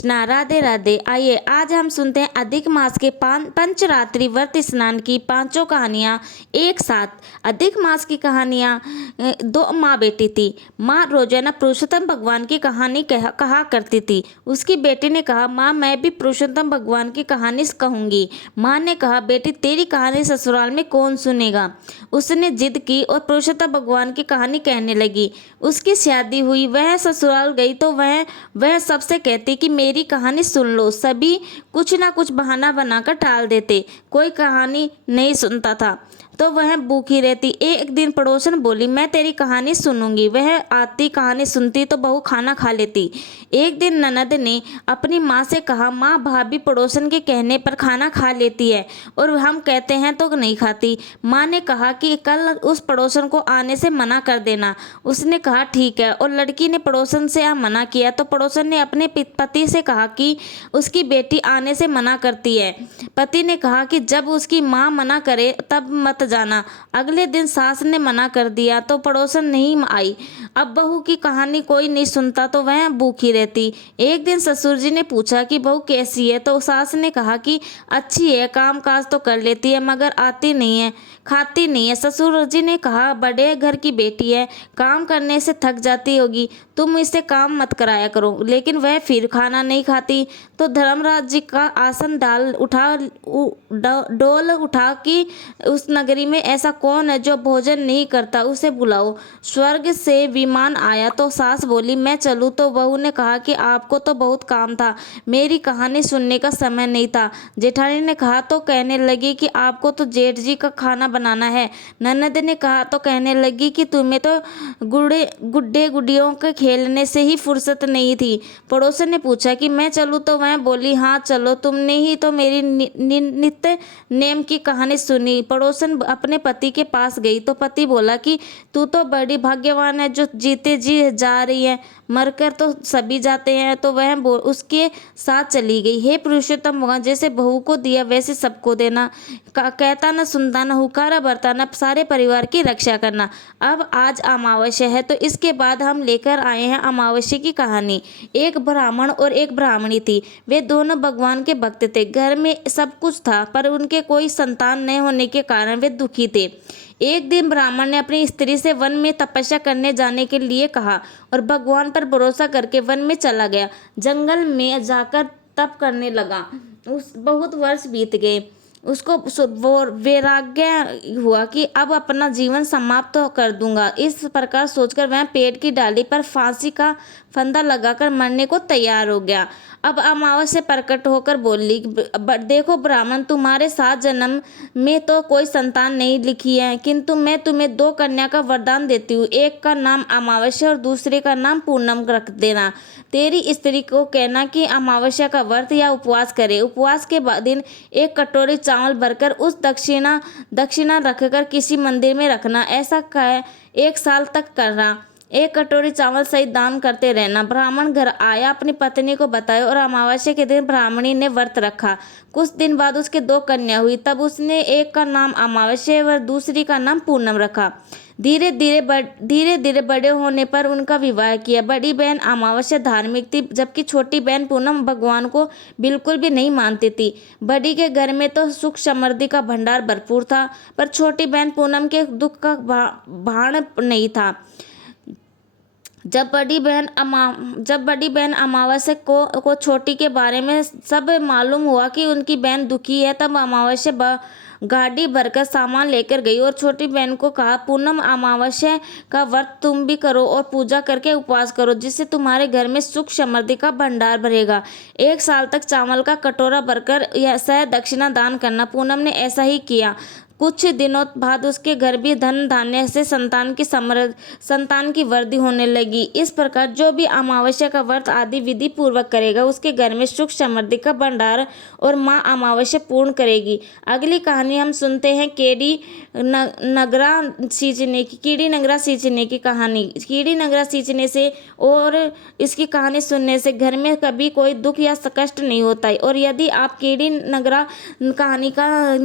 कृष्णा, राधे राधे। आइए आज हम सुनते हैं अधिक मास के पंचरात्रि व्रत स्नान की पांचों कहानियां एक साथ। अधिक मास की कहानियां दो माँ बेटी थी। माँ रोजाना पुरुषोत्तम भगवान की कहानी कहा करती थी। उसकी बेटी ने कहा, माँ मैं भी पुरुषोत्तम भगवान की कहानी कहूंगी। माँ ने कहा, बेटी तेरी कहानी ससुराल में कौन सुनेगा। उसने जिद की और पुरुषोत्तम भगवान की कहानी कहने लगी। उसकी शादी हुई, वह ससुराल गई तो वह सबसे कहती कि मेरी कहानी सुन लो। सभी कुछ ना कुछ बहाना बनाकर टाल देते, कोई कहानी नहीं सुनता था तो वह भूखी रहती। एक दिन पड़ोसन बोली, मैं तेरी कहानी सुनूंगी। वह आती, कहानी सुनती तो बहू खाना खा लेती। एक दिन ननद ने अपनी माँ से कहा, माँ भाभी पड़ोसन के कहने पर खाना खा लेती है और हम कहते हैं तो नहीं खाती। माँ ने कहा कि कल उस पड़ोसन को आने से मना कर देना। उसने कहा ठीक है, और लड़की ने पड़ोसन से मना किया तो पड़ोसन ने अपने पति से कहा कि उसकी बेटी आने से मना करती है। पति ने कहा कि जब उसकी माँ मना करे तब मत जाना। अगले दिन सास ने मना कर दिया तो पड़ोसन नहीं आई। अब बहू की कहानी कोई नहीं सुनता तो वह भूखी रहती। एक दिन ससुर जी ने पूछा कि बहू कैसी है तो सास ने कहा कि अच्छी है, काम काज तो कर लेती है मगर आती नहीं है, खाती नहीं है। ससुर जी ने कहा, बड़े घर की बेटी है, काम करने से थक जाती होगी, तुम इससे काम मत कराया करो। लेकिन वह फिर खाना नहीं खाती। तो धर्मराज जी का आसन डोल उठा कि उस नगरी में ऐसा कौन है जो भोजन नहीं करता, उसे बुलाओ। स्वर्ग से विमान आया तो सास बोली, मैं चलूँ। तो बहू ने कहा कि आपको तो बहुत काम था, मेरी कहानी सुनने का समय नहीं था। जेठानी ने कहा तो कहने लगी कि आपको तो जेठ जी का खाना बनाना है। ननद ने कहा तो कहने लगी कि तुम्हें तो गुड्डे गुडियों के खेलने से ही फुर्सत नहीं थी। पड़ोसन ने पूछा कि मैं चलूँ तो वह बोली, हाँ चलो, तुमने ही तो मेरी नित्य नेम की कहानी सुनी। पड़ोसन अपने पति के पास गई तो पति बोला कि तू तो बड़ी भाग्यवान है जो जीते जी जा रही है, मरकर तो सभी जाते हैं। तो वह उसके साथ चली गई। हे पुरुषोत्तम भगवान, जैसे बहू को दिया वैसे सबको देना, कहता न सुनता, न हुकारा भरता, न सारे परिवार की रक्षा करना। अब आज अमावस्या है तो इसके बाद हम लेकर आए हैं अमावस्या की कहानी। एक ब्राह्मण और एक ब्राह्मणी थी। वे दोनों भगवान के भक्त थे। घर में सब कुछ था पर उनके कोई संतान नहीं होने के कारण वे दुखी थे। एक दिन ब्राह्मण ने अपनी स्त्री से वन में तपस्या करने जाने के लिए कहा और भगवान पर भरोसा करके वन में चला गया। जंगल में जाकर तप करने लगा। बहुत वर्ष बीत गए। उसको वो वैराग्य हुआ कि अब अपना जीवन समाप्त कर दूंगा। इस प्रकार सोचकर वह पेड़ की डाली पर फांसी का फंदा लगाकर मरने को तैयार हो गया। अब अमावस्या प्रकट होकर बोली, देखो ब्राह्मण, तुम्हारे 7 जन्म में तो कोई संतान नहीं लिखी है, किंतु मैं तुम्हें 2 कन्या का वरदान देती हूँ। एक का नाम अमावस्या और दूसरे का नाम पूनम रख देना। तेरी स्त्री को कहना कि अमावस्या का व्रत या उपवास करे। उपवास के दिन एक कटोरी चावल भरकर उस दक्षिणा रखकर किसी मंदिर में रखना। ऐसा 1 साल तक करना। 1 कटोरी चावल सहित दान करते रहना। ब्राह्मण घर आया, अपनी पत्नी को बताया और अमावस्या के दिन ब्राह्मणी ने व्रत रखा। कुछ दिन बाद उसके 2 कन्या हुई। तब उसने एक का नाम अमावस्या और दूसरी का नाम पूनम रखा। धीरे धीरे बड़े होने पर उनका विवाह किया। बड़ी बहन अमावस्या धार्मिक थी जबकि छोटी बहन पूनम भगवान को बिल्कुल भी नहीं मानती थी। बड़ी के घर में तो सुख समृद्धि का भंडार भरपूर था पर छोटी बहन पूनम के दुख का भाण नहीं था। जब बड़ी बहन अमावस्या को छोटी के बारे में सब मालूम हुआ कि उनकी बहन दुखी है, तब अमावस्या गाड़ी भरकर सामान लेकर गई और छोटी बहन को कहा, पूनम अमावस्या का व्रत तुम भी करो और पूजा करके उपवास करो, जिससे तुम्हारे घर में सुख समृद्धि का भंडार भरेगा। 1 साल तक चावल का कटोरा भरकर सह दक्षिणा दान करना। पूनम ने ऐसा ही किया। कुछ दिनों बाद उसके घर भी धन धान्य से संतान की वृद्धि होने लगी। इस प्रकार जो भी अमावस्या का व्रत आदि विधि पूर्वक करेगा उसके घर में सुख समृद्धि का भंडार और माँ अमावस्या पूर्ण करेगी। अगली कहानी हम सुनते हैं कीड़ी नगरा सींचने की कहानी। कीड़ी नगरा सींचने से और इसकी कहानी सुनने से घर में कभी कोई दुख या कष्ट नहीं होता है। और यदि आप कीड़ी नगरा कहानी का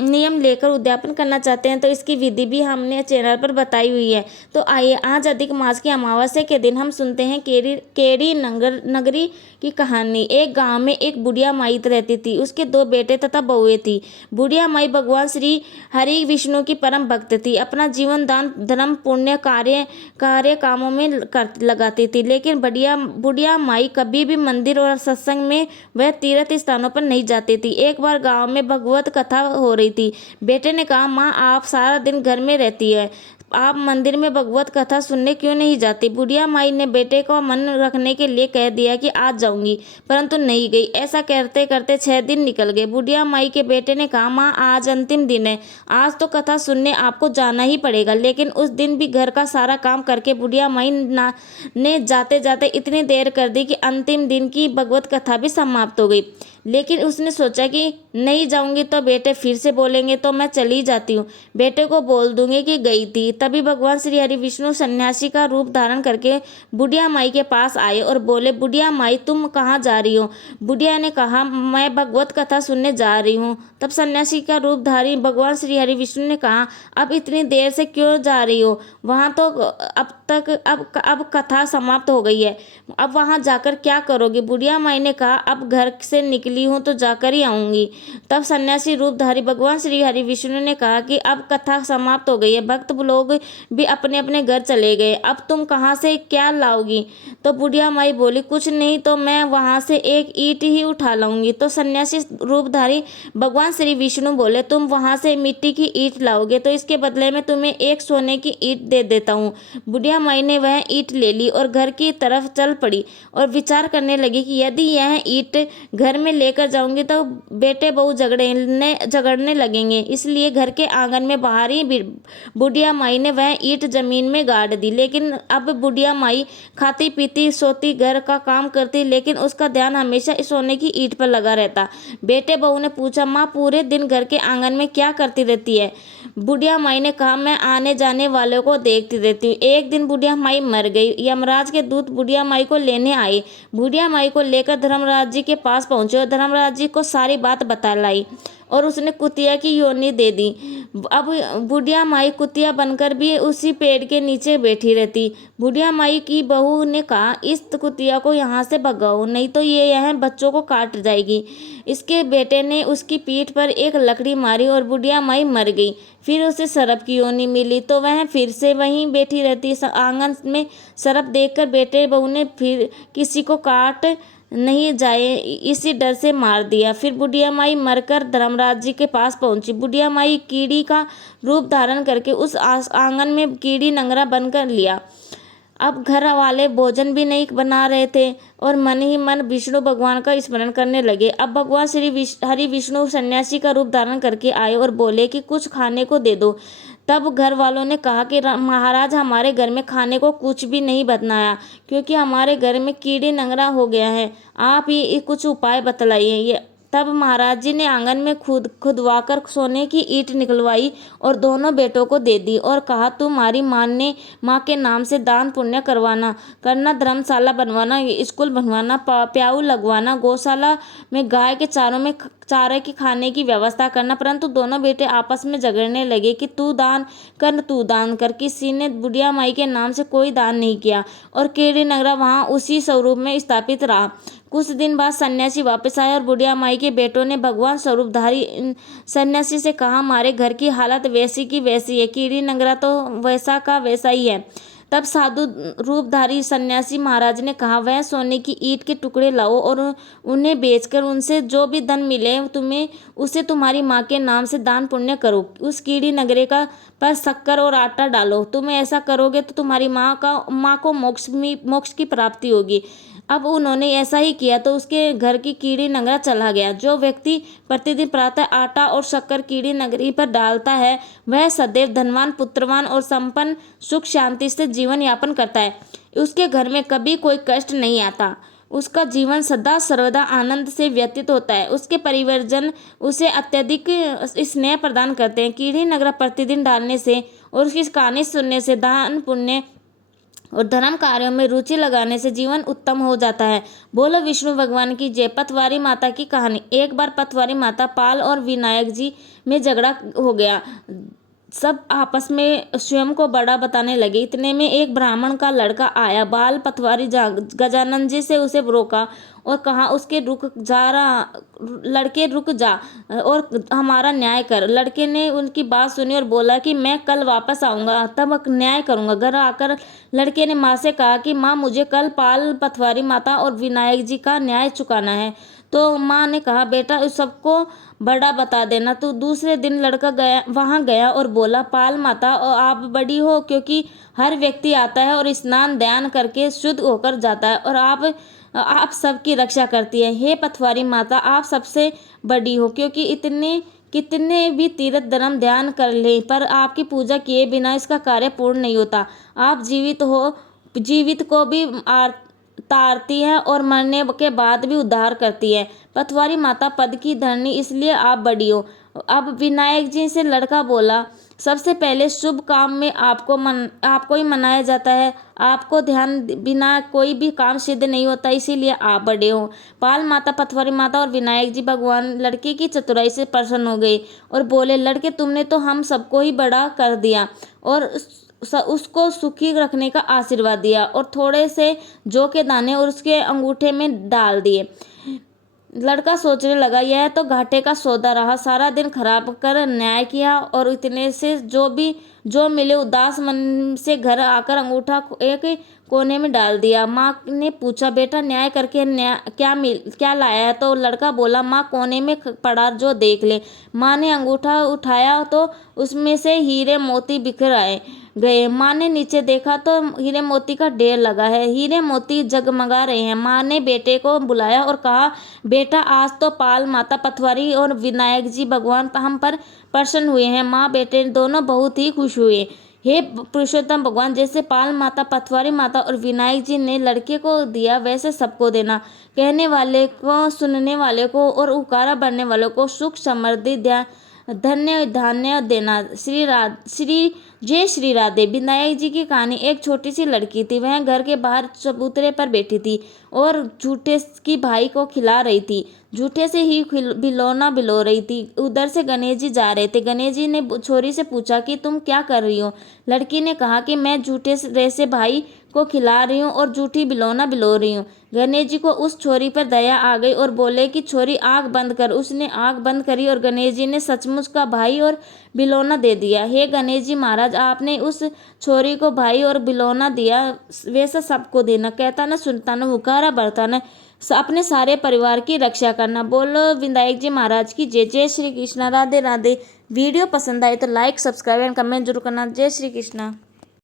नियम लेकर उद्यापन करना चाहते हैं तो इसकी विधि भी हमने चैनल पर बताई हुई है। तो आइए आज अधिक मास की अमावस्या के दिन हम सुनते हैं केड़ी नगरी की कहानी। एक गांव में एक बुढ़िया माई रहती थी। उसके 2 बेटे तथा बहुएं थी। बुढ़िया माई भगवान श्री हरि विष्णु की परम भक्त थी। अपना जीवन दान धर्म पुण्य कार्य कामों में लगाती थी। लेकिन बुढ़िया माई कभी भी मंदिर और सत्संग में वह तीर्थ स्थानों पर नहीं जाती थी। एक बार गांव में भगवत कथा हो रही थी। बेटे ने कहा, माँ आप सारा दिन घर में रहती है, आप मंदिर में भगवत कथा सुनने क्यों नहीं जाती। बुढ़िया माई ने बेटे को मन रखने के लिए कह दिया कि आज जाऊंगी, परंतु नहीं गई। ऐसा करते करते 6 दिन निकल गए। बुढ़िया माई के बेटे ने कहा, माँ आज अंतिम दिन है, आज तो कथा सुनने आपको जाना ही पड़ेगा। लेकिन उस दिन भी घर का सारा काम करके बुढ़िया माई ने जाते जाते इतनी देर कर दी कि अंतिम दिन की भगवत कथा भी समाप्त हो गई। लेकिन उसने सोचा कि नहीं जाऊंगी तो बेटे फिर से बोलेंगे, तो मैं चली जाती हूँ, बेटे को बोल दूंगी कि गई थी। तभी भगवान श्री हरि विष्णु सन्यासी का रूप धारण करके बुढ़िया माई के पास आए और बोले, बुढ़िया माई तुम कहाँ जा रही हो। बुढ़िया ने कहा, मैं भगवत कथा सुनने जा रही हूँ। तब सन्यासी का रूपधारी भगवान श्री हरि विष्णु ने कहा, अब इतनी देर से क्यों जा रही हो, वहाँ तो अब कथा समाप्त हो गई है, अब वहाँ जाकर क्या करोगी। बुढ़िया माई ने कहा, अब घर से निकली हूँ तो जाकर ही आऊंगी। तब सन्यासी रूपधारी भगवान श्री हरि विष्णु ने कहा कि अब कथा समाप्त हो गई है, भक्त लोग भी अपने अपने घर चले गए, अब तुम कहाँ से क्या लाओगी। तो बुढ़िया माई बोली, कुछ नहीं तो मैं वहाँ से एक ईंट ही उठा लाऊंगी। तो सन्यासी रूपधारी भगवान श्री विष्णु बोले, तुम वहाँ से मिट्टी की ईंट लाओगे तो इसके बदले में तुम्हें एक सोने की ईंट दे देता हूँ। बुढ़िया माई ने वह ईंट ले ली और घर की तरफ चल पड़ी और विचार करने लगी कि यदि यह ईंट घर में लेकर जाऊंगी तो बेटे बहू झगड़ने लगेंगे, इसलिए घर के आंगन में बाहर ही बुढ़िया माई ने वह ईंट जमीन में गाड़ दी। लेकिन अब बुढ़िया माई खाती पीती सोती घर का काम करती, लेकिन उसका ध्यान हमेशा इस सोने की ईंट पर लगा रहता। बेटे बहू ने पूछा, माँ पूरे दिन घर के आंगन में क्या करती रहती है। बुढ़िया माई ने कहा, मैं आने जाने वालों को देखती रहती हूँ। एक दिन बुढ़िया माई मर गई। यमराज के दूत बुढ़िया माई को लेने आए। बुढ़िया माई को लेकर धर्मराज जी के पास पहुंचे और धर्मराज जी को सारी बात बता लाई और उसने कुतिया की योनि दे दी। अब बुढ़िया माई कुतिया बनकर भी उसी पेड़ के नीचे बैठी रहती। बुढ़िया माई की बहू ने कहा, इस कुतिया को यहाँ से भगाओ, नहीं तो यह बच्चों को काट जाएगी। इसके बेटे ने उसकी पीठ पर एक लकड़ी मारी और बुढ़िया माई मर गई। फिर उसे सर्प की योनि मिली तो वह फिर से वहीं बैठी रहती। आंगन में सर्प देखकर बेटे बहू ने फिर किसी को काट नहीं जाए इसी डर से मार दिया। फिर बुढ़िया माई मरकर धर्मराज जी के पास पहुंची। बुढ़िया माई कीड़ी का रूप धारण करके उस आंगन में कीड़ी नंगरा बनकर लिया। अब घर वाले भोजन भी नहीं बना रहे थे और मन ही मन विष्णु भगवान का स्मरण करने लगे। अब भगवान श्री हरि विष्णु सन्यासी का रूप धारण करके आए और बोले कि कुछ खाने को दे दो। तब घर वालों ने कहा कि महाराज हमारे घर में खाने को कुछ भी नहीं बनाया, क्योंकि हमारे घर में कीड़ी नंगरा हो गया है, आप ही कुछ उपाय बतलाइए। तब महाराज जी ने आंगन में खुदवाकर सोने की ईंट निकलवाई और दोनों बेटों को दे दी और कहा, तुम्हारी माँ के नाम से दान पुण्य करना, धर्मशाला बनवाना, स्कूल बनवाना, प्याऊ लगवाना, गौशाला में गाय के चारे की खाने की व्यवस्था करना। परंतु दोनों बेटे आपस में झगड़ने लगे कि तू दान कर। किसी ने बुढ़िया माई के नाम से कोई दान नहीं किया और कीड़ी नगरा वहां उसी स्वरूप में स्थापित रहा। कुछ दिन बाद सन्यासी वापस आए और बुढ़िया माई के बेटों ने भगवान स्वरूपधारी सन्यासी से कहा, हमारे घर की हालत वैसी की वैसी है, कीड़ी नगरा तो वैसा का वैसा ही है। तब साधु रूपधारी सन्यासी महाराज ने कहा, वह सोने की ईंट के टुकड़े लाओ और उन्हें बेचकर उनसे जो भी धन मिले तुम्हें उसे तुम्हारी माँ के नाम से दान पुण्य करो। उस कीड़ी नगरे का पर शक्कर और आटा डालो। तुम ऐसा करोगे तो तुम्हारी माँ को मोक्ष की प्राप्ति होगी। अब उन्होंने ऐसा ही किया तो उसके घर की कीड़ी नगरा चला गया। जो व्यक्ति प्रतिदिन प्रातः आटा और शक्कर कीड़ी नगरी पर डालता है वह सदैव धनवान, पुत्रवान और संपन्न सुख शांति से जीवन यापन करता है। उसके घर में कभी कोई कष्ट नहीं आता, उसका जीवन सदा सर्वदा आनंद से व्यतीत होता है। उसके परिवारजन उसे अत्यधिक स्नेह प्रदान करते हैं। कीड़ी नगरा प्रतिदिन डालने से और उसकी कहानी सुनने से दान पुण्य और धर्म कार्यों में रुचि लगाने से जीवन उत्तम हो जाता है। बोलो विष्णु भगवान की जय। पतवारी माता की कहानी। एक बार पतवारी माता पाल और विनायक जी में झगड़ा हो गया। सब आपस में स्वयं को बड़ा बताने लगे। इतने में एक ब्राह्मण का लड़का आया। बाल पतवारी गजानन जी से उसे रोका और कहा, उसके रुक जा रहा लड़के रुक जा और हमारा न्याय कर। लड़के ने उनकी बात सुनी और बोला कि मैं कल वापस आऊंगा, तब न्याय करूंगा। घर आकर लड़के ने माँ से कहा कि माँ, मुझे कल पाल पतवारी माता और विनायक जी का न्याय चुकाना है। तो माँ ने कहा, बेटा उस सबको बड़ा बता देना। तो दूसरे दिन लड़का वहां गया और बोला, पाल माता और आप बड़ी हो, क्योंकि हर व्यक्ति आता है और स्नान ध्यान करके शुद्ध होकर जाता है और आप सबकी रक्षा करती है। हे पतवारी माता, आप सबसे बड़ी हो, क्योंकि इतने कितने भी तीर्थ धर्म ध्यान कर ले पर आपकी पूजा किए बिना इसका कार्य पूर्ण नहीं होता। आप जीवित को भी तारती है और मरने के बाद भी उद्धार करती है। पतवारी माता पद की धरनी, इसलिए आप बड़ी हो। अब विनायक जी से लड़का बोला, सबसे पहले शुभ काम में आपको ही मनाया जाता है। आपको ध्यान बिना कोई भी काम सिद्ध नहीं होता, इसीलिए आप बड़े हो। पाल माता, पतवारी माता और विनायक जी भगवान लड़के की चतुराई से प्रसन्न हो गए और बोले, लड़के तुमने तो हम सबको ही बड़ा कर दिया और उसको सुखी रखने का आशीर्वाद दिया और थोड़े से जौ के दाने और उसके अंगूठे में डाल दिए। लड़का सोचने लगा, यह तो घाटे का सौदा रहा। सारा दिन खराब कर न्याय किया और इतने से जो मिले उदास मन से घर आकर अंगूठा एक कोने में डाल दिया। माँ ने पूछा, बेटा न्याय करके क्या लाया है? तो लड़का बोला, माँ कोने में पड़ा जो देख ले। माँ ने अंगूठा उठाया तो उसमें से हीरे मोती बिखर आए गए। माँ ने नीचे देखा तो हीरे मोती का ढेर लगा है। हीरे मोती जगमगा रहे हैं। माँ ने बेटे को बुलाया और कहा, बेटा आज तो पाल माता, पतवारी और विनायक जी भगवान हम पर प्रसन्न हुए हैं। माँ बेटे दोनों बहुत ही खुश हुए। हे पुरुषोत्तम भगवान, जैसे पाल माता, पतवारी माता और विनायक जी ने लड़के को दिया, वैसे सबको देना। कहने वाले को, सुनने वाले को और उकारा भरने वालों को सुख समृद्धि धन्य धान्य देना। जय श्री राधे। विनायक जी की कहानी। एक छोटी सी लड़की थी। वह घर के बाहर चबूतरे पर बैठी थी और झूठे की भाई को खिला रही थी। झूठे से ही बिलोना बिलो रही थी। उधर से गणेश जी जा रहे थे। गणेश जी ने छोरी से पूछा कि तुम क्या कर रही हो? लड़की ने कहा कि मैं झूठे से भाई को खिला रही हूँ और झूठी बिलोना बिलो रही हूँ। गणेश जी को उस छोरी पर दया आ गई और बोले कि छोरी आंख बंद कर। उसने आंख बंद करी और गणेश जी ने सचमुच का भाई और बिलोना दे दिया। हे गणेश जी महाराज, आपने उस छोरी को भाई और बिलोना दिया, वैसा सबको देना। कहता न सुनता न हुकारा भरता न अपने सारे परिवार की रक्षा करना। बोलो विनायक जी महाराज की जय। जय श्री कृष्णा। राधे राधे। वीडियो पसंद आए तो लाइक, सब्सक्राइब एंड कमेंट जरूर करना। जय श्री कृष्णा।